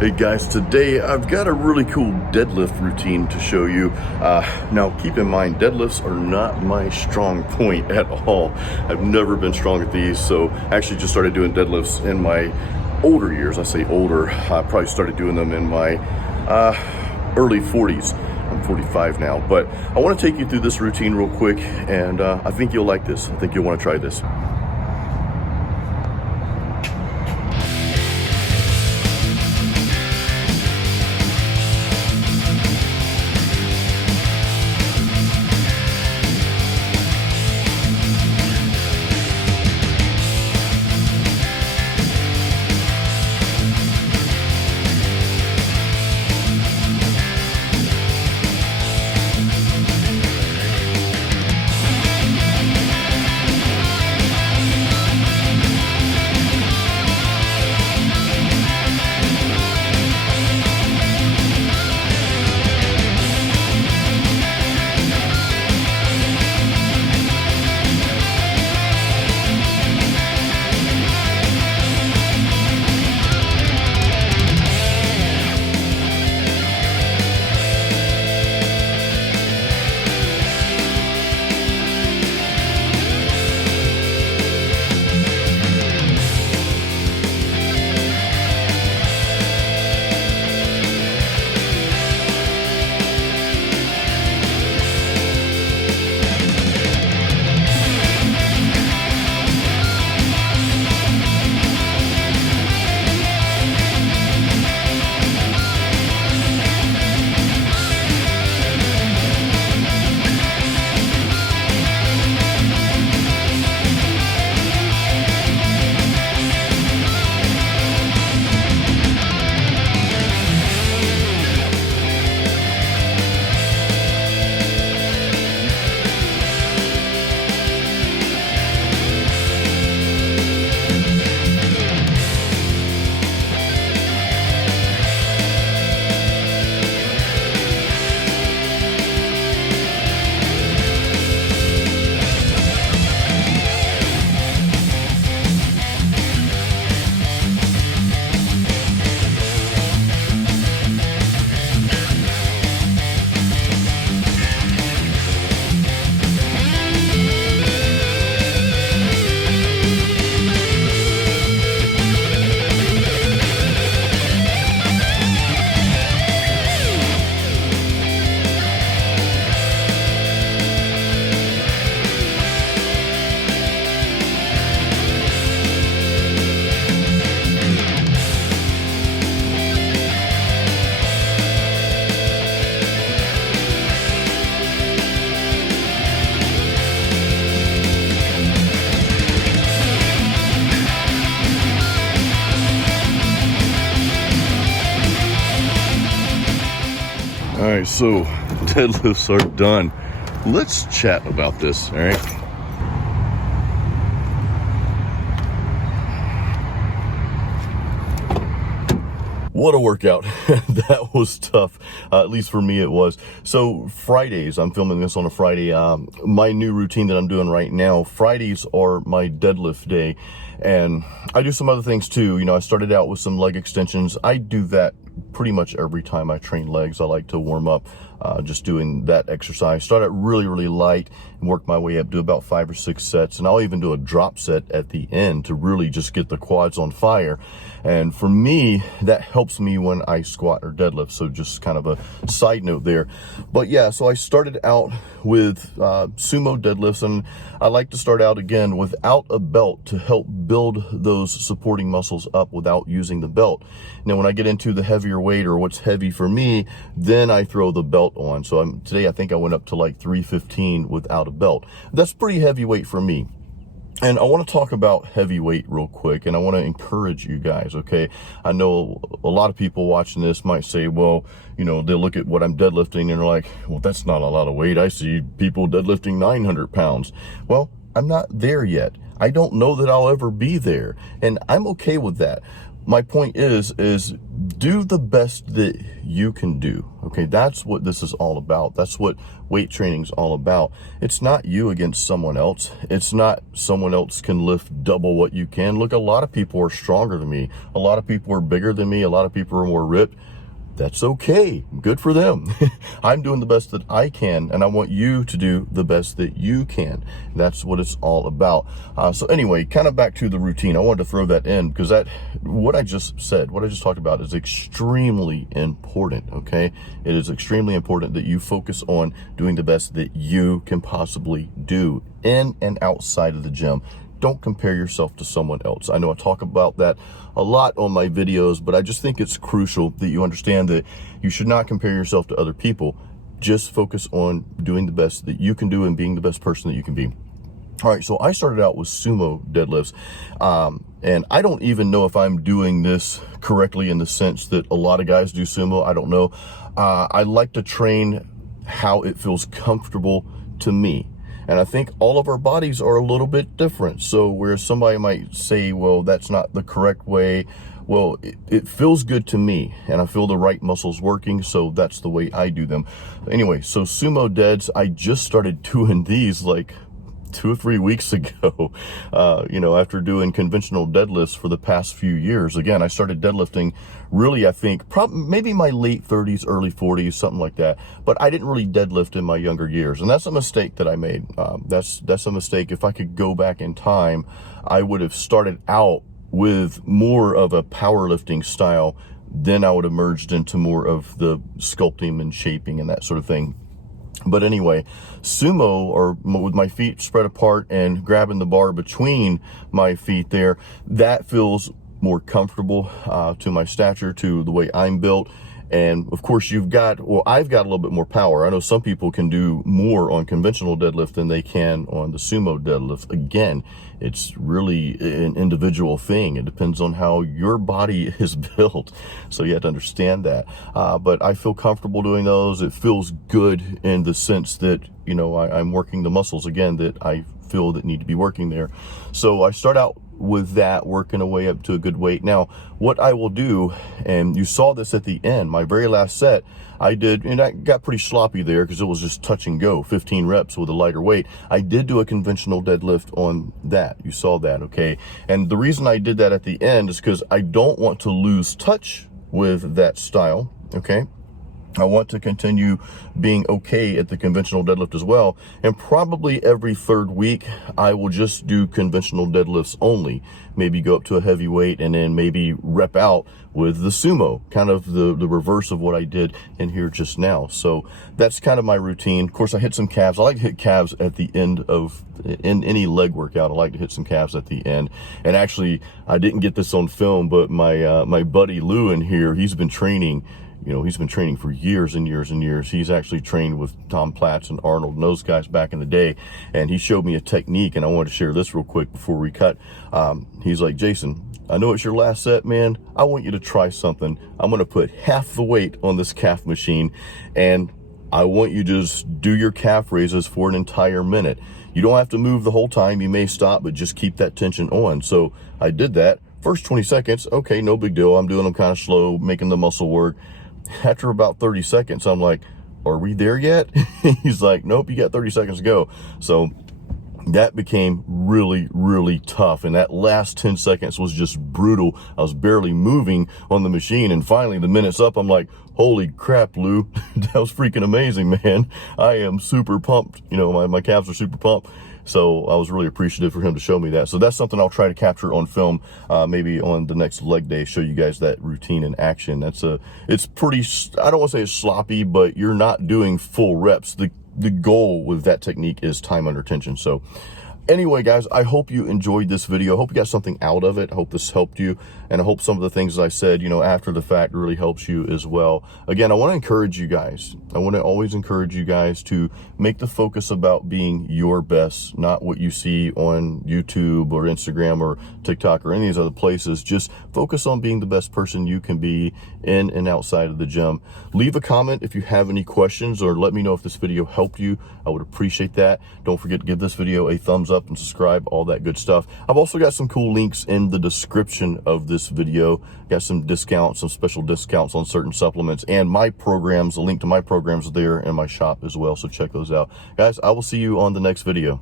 Hey guys, today I've got a really cool deadlift routine to show you. Now keep in mind, deadlifts are not my strong point at all. I've never been strong at these, so I actually just started doing deadlifts in my older years. I say older, I probably started doing them in my early 40s. I'm 45 now, but I want to take you through this routine real quick, and I think you'll like this. I think you'll want to try this. All right, so deadlifts are done. Let's chat about this, all right? What a workout. That was tough. At least for me it was. So Fridays, I'm filming this on a Friday. My new routine that I'm doing right now, Fridays are my deadlift day. And I do some other things too. You know, I started out with some leg extensions. I do that pretty much every time I train legs. I like to warm up just doing that exercise. Start out really light and work my way up, do about 5 or 6 sets. And I'll even do a drop set at the end to really just get the quads on fire. And for me, that helps me when I squat or deadlift. So just kind of a side note there. But yeah, so I started out with sumo deadlifts, and I like to start out again without a belt to help build those supporting muscles up without using the belt. Now, when I get into the heavier weight or what's heavy for me, then I throw the belt on. So today I think I went up to like 315 without a belt. That's pretty heavyweight for me. And I want to talk about heavyweight real quick, and I want to encourage you guys, okay? I know a lot of people watching this might say, well, you know, they'll look at what I'm deadlifting and they're like, well, that's not a lot of weight. I see people deadlifting 900 pounds. Well, I'm not there yet. I don't know that I'll ever be there, and I'm okay with that. my point is do the best that you can do. Okay, that's what this is all about. That's what weight training is all about. It's not you against someone else. It's not someone else can lift double what you can. Look, a lot of people are stronger than me. A lot of people are bigger than me. A lot of people are more ripped. That's okay. Good for them. I'm doing the best that I can, and I want you to do the best that you can. That's what it's all about. So anyway, kind of back to the routine. I wanted to throw that in because what I just said, what I just talked about is extremely important, okay? It is extremely important that you focus on doing the best that you can possibly do in and outside of the gym. Don't compare yourself to someone else. I know I talk about that a lot on my videos, but I just think it's crucial that you understand that you should not compare yourself to other people. Just focus on doing the best that you can do and being the best person that you can be. All right, so I started out with sumo deadlifts, and I don't even know if I'm doing this correctly in the sense that a lot of guys do sumo. I don't know. I like to train how it feels comfortable to me. And I think all of our bodies are a little bit different. So where somebody might say, well, that's not the correct way. Well, it feels good to me and I feel the right muscles working. So that's the way I do them. Anyway, so sumo deads, I just started doing these like 2 or 3 weeks ago, after doing conventional deadlifts for the past few years. Again, I started deadlifting really, I think, maybe my late 30s, early 40s, something like that. But I didn't really deadlift in my younger years. And that's a mistake that I made. That's a mistake. If I could go back in time, I would have started out with more of a powerlifting style. Then I would have merged into more of the sculpting and shaping and that sort of thing. But anyway, sumo, or with my feet spread apart and grabbing the bar between my feet there, that feels more comfortable to my stature, to the way I'm built. And of course I've got a little bit more power. I know some people can do more on conventional deadlift than they can on the sumo deadlift. Again, it's really an individual thing. It depends on how your body is built. So you have to understand that. But I feel comfortable doing those. It feels good in the sense that, I'm working the muscles again that I feel that need to be working there. So I start out with that, working a way up to a good weight. Now, what I will do, and you saw this at the end, my very last set, I did, and I got pretty sloppy there because it was just touch and go, 15 reps with a lighter weight. I did do a conventional deadlift on that. You saw that, okay? And the reason I did that at the end is because I don't want to lose touch with that style, okay? I want to continue being okay at the conventional deadlift as well. And probably every third week, I will just do conventional deadlifts only. Maybe go up to a heavy weight and then maybe rep out with the sumo, kind of the reverse of what I did in here just now. So that's kind of my routine. Of course, I hit some calves. I like to hit calves at the end of in any leg workout. I like to hit some calves at the end. And actually, I didn't get this on film, but my buddy Lou in here, he's been training. He's been training for years and years and years. He's actually trained with Tom Platz and Arnold and those guys back in the day. And he showed me a technique, and I wanted to share this real quick before we cut. He's like, Jason, I know it's your last set, man. I want you to try something. I'm going to put half the weight on this calf machine, and I want you to just do your calf raises for an entire minute. You don't have to move the whole time. You may stop, but just keep that tension on. So I did that. First 20 seconds, okay, no big deal. I'm doing them kind of slow, making the muscle work. After about 30 seconds, I'm like, are we there yet? He's like, nope, you got 30 seconds to go. So that became really, really tough. And that last 10 seconds was just brutal. I was barely moving on the machine. And finally, the minute's up, I'm like, holy crap, Lou, that was freaking amazing, man. I am super pumped. My calves are super pumped. So I was really appreciative for him to show me that. So that's something I'll try to capture on film, maybe on the next leg day, show you guys that routine in action. It's pretty, I don't want to say it's sloppy, but you're not doing full reps. The goal with that technique is time under tension. So anyway, guys, I hope you enjoyed this video. I hope you got something out of it. I hope this helped you. And I hope some of the things I said, after the fact really helps you as well. Again, I want to encourage you guys. I want to always encourage you guys to make the focus about being your best, not what you see on YouTube or Instagram or TikTok or any of these other places. Just focus on being the best person you can be in and outside of the gym. Leave a comment if you have any questions, or let me know if this video helped you. I would appreciate that. Don't forget to give this video a thumbs up up and subscribe, all that good stuff. I've also got some cool links in the description of this video. Got some discounts, some special discounts on certain supplements, and my programs. A link to my programs are there in my shop as well, so check those out. Guys, I will see you on the next video.